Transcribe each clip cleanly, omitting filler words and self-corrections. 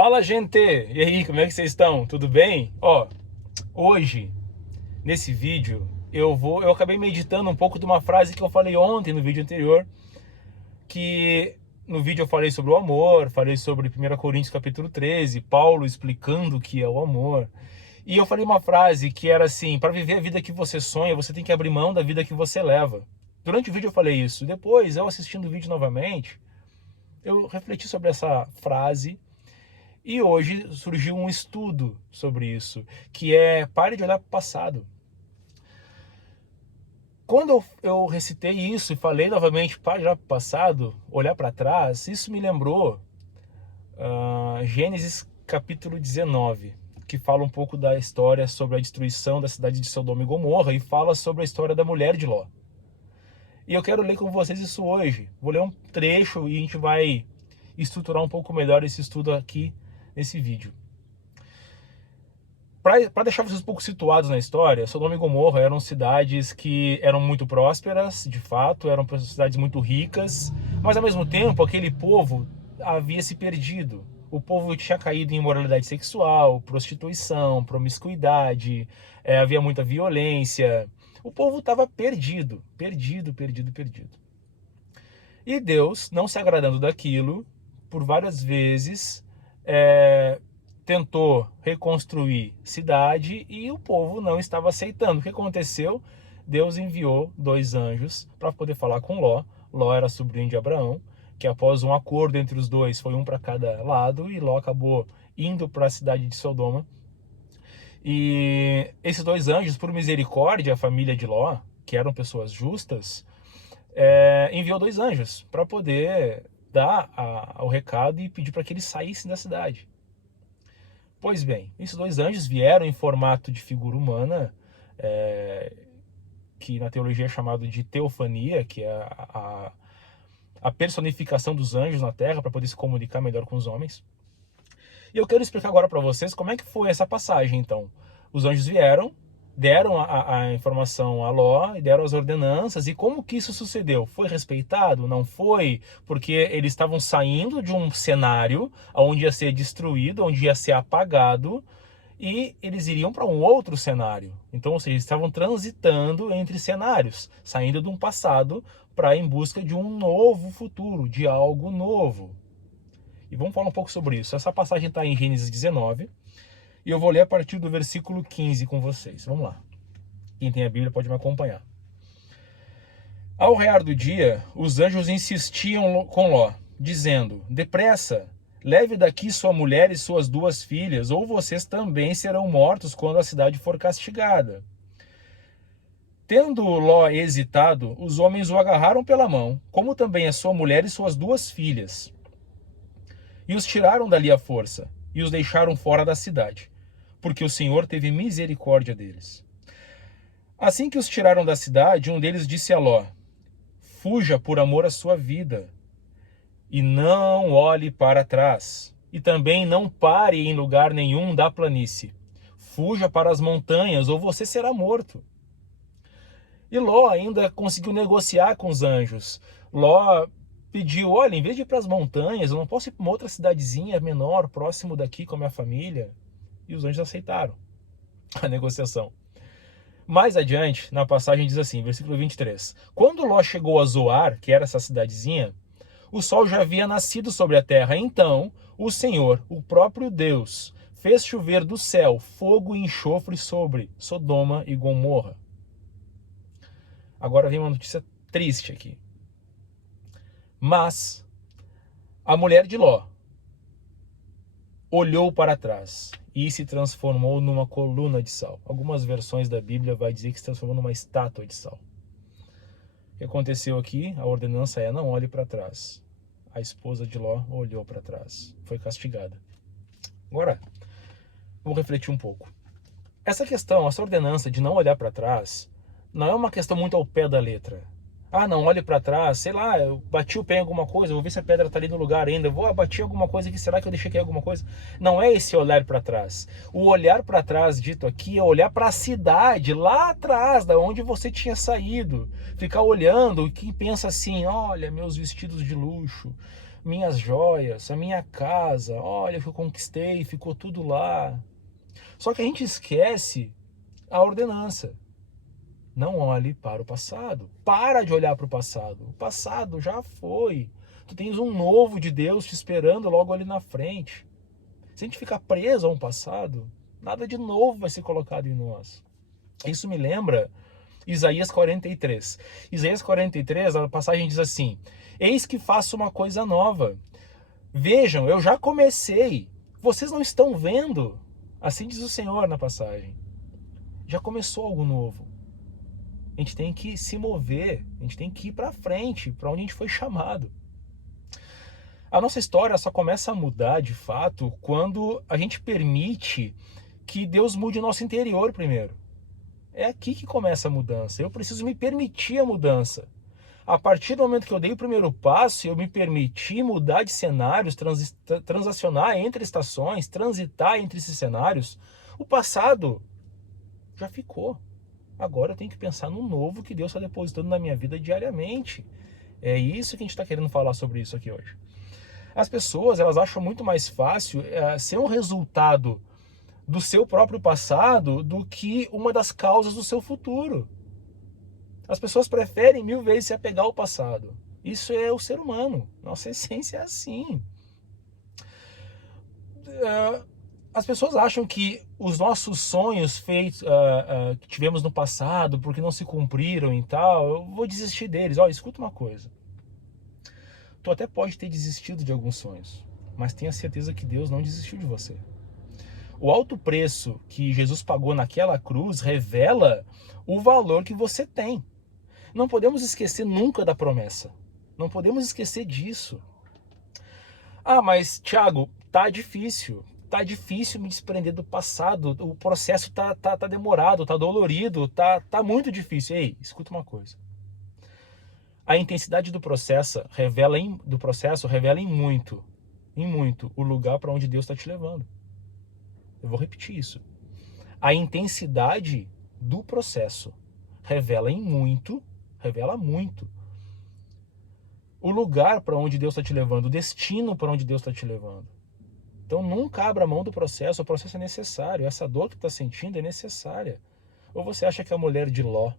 Fala, gente! E aí, como é que vocês estão? Tudo bem? Hoje, nesse vídeo, eu acabei meditando um pouco de uma frase que eu falei ontem no vídeo anterior, que no vídeo eu falei sobre o amor, falei sobre 1 Coríntios capítulo 13, Paulo explicando o que é o amor. E eu falei uma frase que era assim: para viver a vida que você sonha, você tem que abrir mão da vida que você leva. Durante o vídeo eu falei isso. Depois, eu assistindo o vídeo novamente, eu refleti sobre essa frase. E hoje surgiu um estudo sobre isso, que é: pare de olhar para o passado. Quando eu recitei isso e falei novamente, pare de olhar para o passado, olhar para trás, isso me lembrou Gênesis capítulo 19, que fala um pouco da história sobre a destruição da cidade de Sodoma e Gomorra e fala sobre a história da mulher de Ló. E eu quero ler com vocês isso hoje. Vou ler um trecho e a gente vai estruturar um pouco melhor esse estudo aqui nesse vídeo. Para deixar vocês um pouco situados na história, Sodoma e Gomorra eram cidades que eram muito prósperas, de fato, eram cidades muito ricas, mas ao mesmo tempo aquele povo havia se perdido. O povo tinha caído em imoralidade sexual, prostituição, promiscuidade, havia muita violência. O povo estava perdido. E Deus, não se agradando daquilo, por várias vezes tentou reconstruir cidade e o povo não estava aceitando. O que aconteceu? Deus enviou 2 anjos para poder falar com Ló. Ló era sobrinho de Abraão, que após um acordo entre os dois, foi um para cada lado, e Ló acabou indo para a cidade de Sodoma. E esses 2 anjos, por misericórdia, a família de Ló, que eram pessoas justas, enviou 2 anjos para poder dar o recado e pedir para que eles saíssem da cidade. Pois bem, esses 2 anjos vieram em formato de figura humana, que na teologia é chamado de teofania, que é a personificação dos anjos na terra para poder se comunicar melhor com os homens. E eu quero explicar agora para vocês como é que foi essa passagem, então. Os anjos vieram, deram a informação a Ló, deram as ordenanças, e como que isso sucedeu? Foi respeitado? Não foi? Porque eles estavam saindo de um cenário onde ia ser destruído, onde ia ser apagado, e eles iriam para um outro cenário. Então, ou seja, eles estavam transitando entre cenários, saindo de um passado para em busca de um novo futuro, de algo novo. E vamos falar um pouco sobre isso. Essa passagem está em Gênesis 19, e eu vou ler a partir do versículo 15 com vocês. Vamos lá. Quem tem a Bíblia pode me acompanhar. Ao raiar do dia, os anjos insistiam com Ló, dizendo: depressa, leve daqui sua mulher e suas 2 filhas, ou vocês também serão mortos quando a cidade for castigada. Tendo Ló hesitado, os homens o agarraram pela mão, como também a sua mulher e suas 2 filhas, e os tiraram dali à força, e os deixaram fora da cidade, porque o Senhor teve misericórdia deles. Assim que os tiraram da cidade, um deles disse a Ló: fuja por amor à sua vida, e não olhe para trás, e também não pare em lugar nenhum da planície. Fuja para as montanhas, ou você será morto. E Ló ainda conseguiu negociar com os anjos. Ló pediu: olha, em vez de ir para as montanhas, eu não posso ir para uma outra cidadezinha menor, próximo daqui com a minha família? E os anjos aceitaram a negociação. Mais adiante, na passagem diz assim, versículo 23. Quando Ló chegou a Zoar, que era essa cidadezinha, o sol já havia nascido sobre a terra. Então o Senhor, o próprio Deus, fez chover do céu fogo e enxofre sobre Sodoma e Gomorra. Agora vem uma notícia triste aqui. Mas a mulher de Ló olhou para trás e se transformou numa coluna de sal. Algumas versões da Bíblia vai dizer que se transformou numa estátua de sal. O que aconteceu aqui? A ordenança é: não olhe para trás. A esposa de Ló olhou para trás. Foi castigada. Agora, vamos refletir um pouco. Essa questão, essa ordenança de não olhar para trás, não é uma questão muito ao pé da letra. Ah, não, olhe para trás, sei lá, eu bati o pé em alguma coisa, vou ver se a pedra está ali no lugar ainda, vou abater alguma coisa aqui, será que eu deixei aqui alguma coisa? Não é esse olhar para trás. O olhar para trás, dito aqui, é olhar para a cidade, lá atrás, da onde você tinha saído. Ficar olhando, e quem pensa assim: olha, meus vestidos de luxo, minhas joias, a minha casa, olha o que eu conquistei, ficou tudo lá. Só que a gente esquece a ordenança. Não olhe para o passado. Para de olhar para o passado. O passado já foi. Tu tens um novo de Deus te esperando logo ali na frente. Se a gente ficar preso a um passado, nada de novo vai ser colocado em nós. Isso me lembra Isaías 43. Isaías 43, a passagem diz assim: eis que faço uma coisa nova. Vejam, eu já comecei. Vocês não estão vendo? Assim diz o Senhor na passagem. Já começou algo novo. A gente tem que se mover, a gente tem que ir para frente, para onde a gente foi chamado. A nossa história só começa a mudar de fato quando a gente permite que Deus mude o nosso interior primeiro. É aqui que começa a mudança. Eu preciso me permitir a mudança. A partir do momento que eu dei o primeiro passo, eu me permiti mudar de cenários, transacionar entre estações, transitar entre esses cenários, o passado já ficou. Agora eu tenho que pensar no novo que Deus está depositando na minha vida diariamente. É isso que a gente está querendo falar sobre isso aqui hoje. As pessoas, elas acham muito mais fácil ser um resultado do seu próprio passado do que uma das causas do seu futuro. As pessoas preferem 1000 vezes se apegar ao passado. Isso é o ser humano. Nossa essência é assim. As pessoas acham que os nossos sonhos feitos, que tivemos no passado, porque não se cumpriram e tal, eu vou desistir deles. Olha, escuta uma coisa. Tu até pode ter desistido de alguns sonhos, mas tenha certeza que Deus não desistiu de você. O alto preço que Jesus pagou naquela cruz revela o valor que você tem. Não podemos esquecer nunca da promessa. Não podemos esquecer disso. Ah, mas Thiago, tá difícil. Tá difícil me desprender do passado. O processo tá demorado, tá dolorido, tá muito difícil. Ei, escuta uma coisa. A intensidade do processo revela em muito o lugar para onde Deus está te levando. Eu vou repetir isso. A intensidade do processo revela muito o lugar para onde Deus está te levando, o destino para onde Deus está te levando. Então nunca abra mão do processo, o processo é necessário, essa dor que está sentindo é necessária. Ou você acha que a mulher de Ló,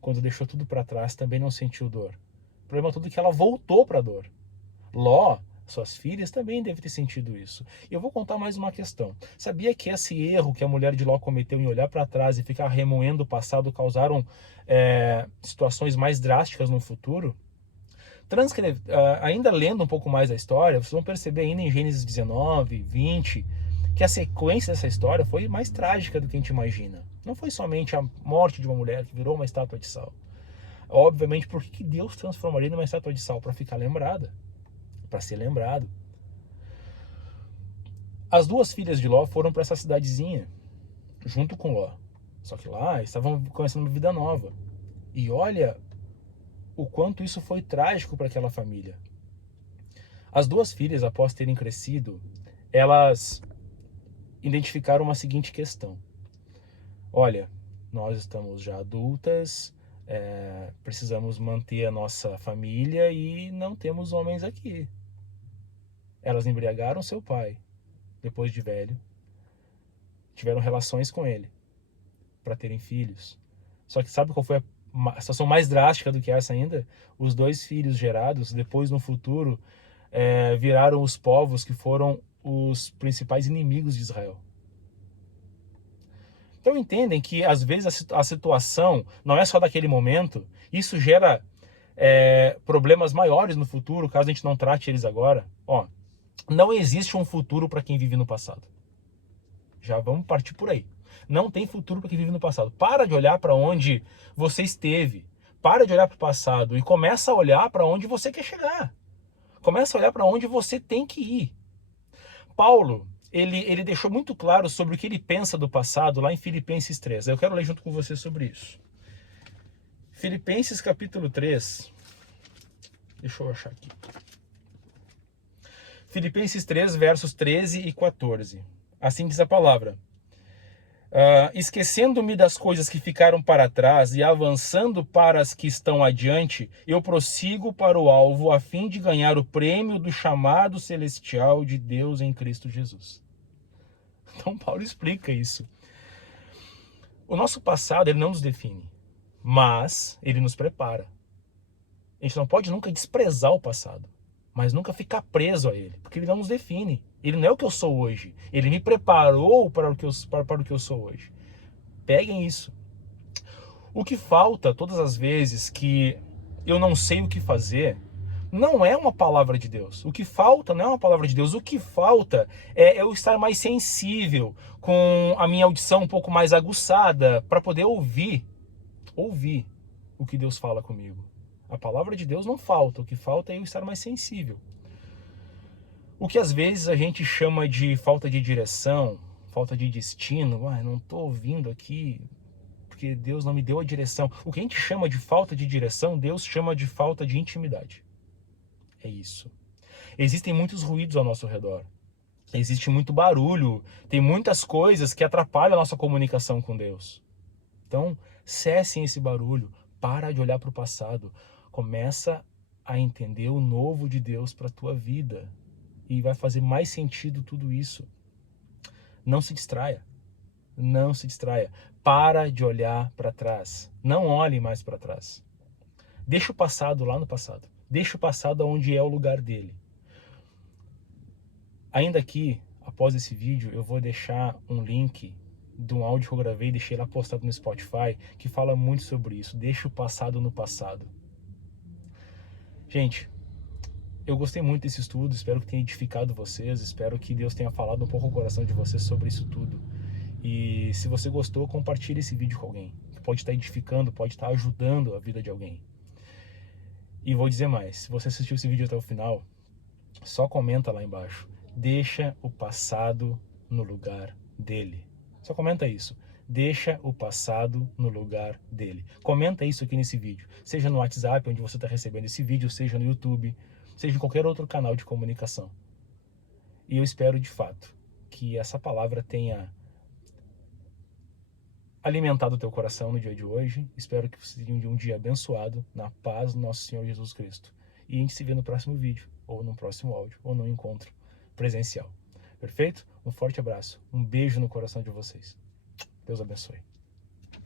quando deixou tudo para trás, também não sentiu dor? O problema todo é que ela voltou para a dor. Ló, suas filhas, também devem ter sentido isso. E eu vou contar mais uma questão. Sabia que esse erro que a mulher de Ló cometeu em olhar para trás e ficar remoendo o passado causaram situações mais drásticas no futuro? Ainda lendo um pouco mais a história, vocês vão perceber ainda em Gênesis 19, 20, que a sequência dessa história foi mais trágica do que a gente imagina. Não foi somente a morte de uma mulher que virou uma estátua de sal. Obviamente, por que Deus transformaria numa estátua de sal? Para ficar lembrada, para ser lembrado. As duas filhas de Ló foram para essa cidadezinha, junto com Ló. Só que lá estavam começando uma vida nova. E olha o quanto isso foi trágico para aquela família. As duas filhas, após terem crescido, elas identificaram uma seguinte questão. Olha, nós estamos já adultas, precisamos manter a nossa família e não temos homens aqui. Elas embriagaram seu pai, depois de velho, tiveram relações com ele para terem filhos. Só que sabe qual foi a situação mais drástica do que essa ainda? Os dois filhos gerados, depois no futuro, viraram os povos que foram os principais inimigos de Israel. Então entendem que às vezes a situação não é só daquele momento, isso gera problemas maiores no futuro, caso a gente não trate eles agora. Ó, não existe um futuro para quem vive no passado. Já vamos partir por aí. Não tem futuro para quem vive no passado. Para de olhar para onde você esteve. Para de olhar para o passado e começa a olhar para onde você quer chegar. Começa a olhar para onde você tem que ir. Paulo, ele deixou muito claro sobre o que ele pensa do passado lá em Filipenses 3. Eu quero ler junto com você sobre isso. Filipenses capítulo 3. Deixa eu achar aqui. Filipenses 3, versos 13 e 14. Assim diz a palavra. Esquecendo-me das coisas que ficaram para trás e avançando para as que estão adiante, eu prossigo para o alvo a fim de ganhar o prêmio do chamado celestial de Deus em Cristo Jesus. Então Paulo explica isso. O nosso passado, ele não nos define, mas ele nos prepara. A gente não pode nunca desprezar o passado, mas nunca ficar preso a ele, porque ele não nos define. Ele não é o que eu sou hoje. Ele me preparou para o que eu sou hoje. Peguem isso. O que falta todas as vezes que eu não sei o que fazer, não é uma palavra de Deus. O que falta não é uma palavra de Deus. O que falta é eu estar mais sensível, com a minha audição um pouco mais aguçada, para poder ouvir o que Deus fala comigo. A palavra de Deus não falta, o que falta é eu estar mais sensível. O que às vezes a gente chama de falta de direção, falta de destino, não estou ouvindo aqui porque Deus não me deu a direção. O que a gente chama de falta de direção, Deus chama de falta de intimidade. É isso. Existem muitos ruídos ao nosso redor. Existe muito barulho. Tem muitas coisas que atrapalham a nossa comunicação com Deus. Então, cessem esse barulho. Para de olhar para o passado. Começa a entender o novo de Deus para a tua vida. E vai fazer mais sentido tudo isso. Não se distraia. Não se distraia. Para de olhar para trás. Não olhe mais para trás. Deixa o passado lá no passado. Deixa o passado onde é o lugar dele. Ainda aqui, após esse vídeo, eu vou deixar um link de um áudio que eu gravei e deixei lá postado no Spotify, que fala muito sobre isso. Deixa o passado no passado. Gente, eu gostei muito desse estudo, espero que tenha edificado vocês, espero que Deus tenha falado um pouco no coração de vocês sobre isso tudo. E se você gostou, compartilhe esse vídeo com alguém, que pode estar edificando, pode estar ajudando a vida de alguém. E vou dizer mais, se você assistiu esse vídeo até o final, só comenta lá embaixo. Deixa o passado no lugar dele. Só comenta isso. Deixa o passado no lugar dele. Comenta isso aqui nesse vídeo. Seja no WhatsApp, onde você está recebendo esse vídeo, seja no YouTube, seja em qualquer outro canal de comunicação. E eu espero, de fato, que essa palavra tenha alimentado o teu coração no dia de hoje. Espero que você tenha um dia abençoado, na paz do nosso Senhor Jesus Cristo. E a gente se vê no próximo vídeo, ou no próximo áudio, ou no encontro presencial. Perfeito? Um forte abraço, um beijo no coração de vocês. Deus abençoe.